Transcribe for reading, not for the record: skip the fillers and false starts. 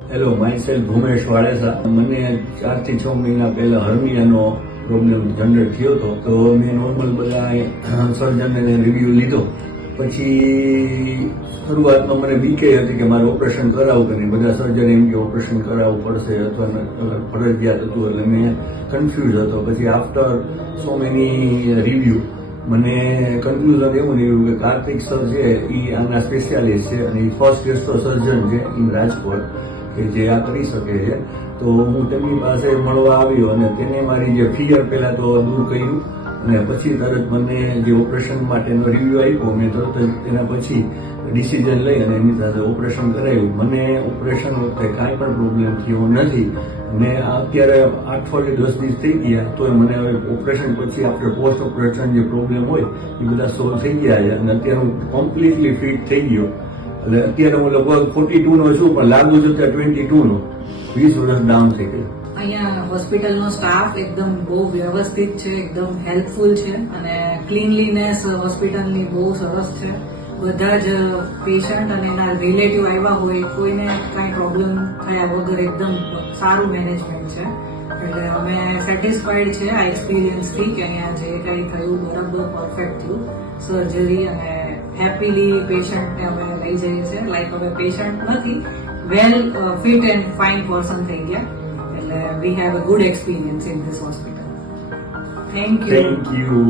Hello, my self Bhumesh Valesa. મને 4 થી 6 મહિના પહેલા હર્નિયાનો પ્રોબ્લેમ જનરેટ થયો હતો. તો મેં નોર્મલ બધા સર્જનને રિવ્યુ લીધો. પછી શરૂઆતમાં મને બીકે હતી કે મારે ઓપરેશન કરાવવું કે નહીં. બધા સર્જન એમ કે ઓપરેશન કરાવવું પડશે અથવા ફરજિયાત હતું, એટલે મેં કન્ફ્યુઝ હતો. પછી આફ્ટર સો મેની રિવ્યુ મને કન્ક્લુઝન એવું નીકળ્યું કે કાર્તિક સર છે એ આના સ્પેશિયાલિસ્ટ છે અને એ ફર્સ્ટ ગેસ્ટ્રો સર્જન છે ઇન રાજકોટ કે જે આ કરી શકે છે. તો હું તેમની પાસે મળવા આવ્યો અને તેને મારી જે ફિયર પહેલા તો દૂર કર્યું અને પછી તરત મને જે ઓપરેશન માટેનો રિવ્યુ આપ્યો, મેં તરત જ તેના પછી ડિસિઝન લઈ અને એની સાથે ઓપરેશન કરાવ્યું. મને ઓપરેશન વખતે કાંઈ પણ પ્રોબ્લેમ થયો નથી અને અત્યારે 8 અઠવાડિયે 10 દિવસ થઈ ગયા તો મને હવે ઓપરેશન પછી આપણે પોસ્ટ ઓપરેશન જે પ્રોબ્લેમ હોય એ બધા સોલ્વ થઈ ગયા છે અને અત્યારે હું કમ્પ્લીટલી ફિટ થઈ ગયો. એટલે અત્યારે હું લગભગ 42 નો છું, પણ લાગુ છું ત્યાં 22 નો. 20 વર્ષ ડાઉન થઈ ગયું. અહીંયા હોસ્પિટલનો સ્ટાફ એકદમ બહુ વ્યવસ્થિત છે, એકદમ હેલ્પફુલ છે અને ક્લીનલીનેસ હોસ્પિટલની બહુ સરસ છે. બધા જ પેશન્ટ અને એના રિલેટિવ આવ્યા હોય કોઈને કાંઈ પ્રોબ્લેમ થયા વગર એકદમ સારું મેનેજમેન્ટ છે. એટલે અમે સેટિસ્ફાઈડ છે આ એક્સપિરિયન્સથી કે અહીંયા જે કંઈ થયું બરાબર પરફેક્ટ થયું સર્જરી, અને હેપીલી પેશન્ટને અમે લઈ જઈએ છીએ. લાઈક હવે પેશન્ટ નથી, વેલ ફિટ એન્ડ ફાઇન પર્સન થઈ ગયા. એટલે we have a good experience in this hospital. Thank you.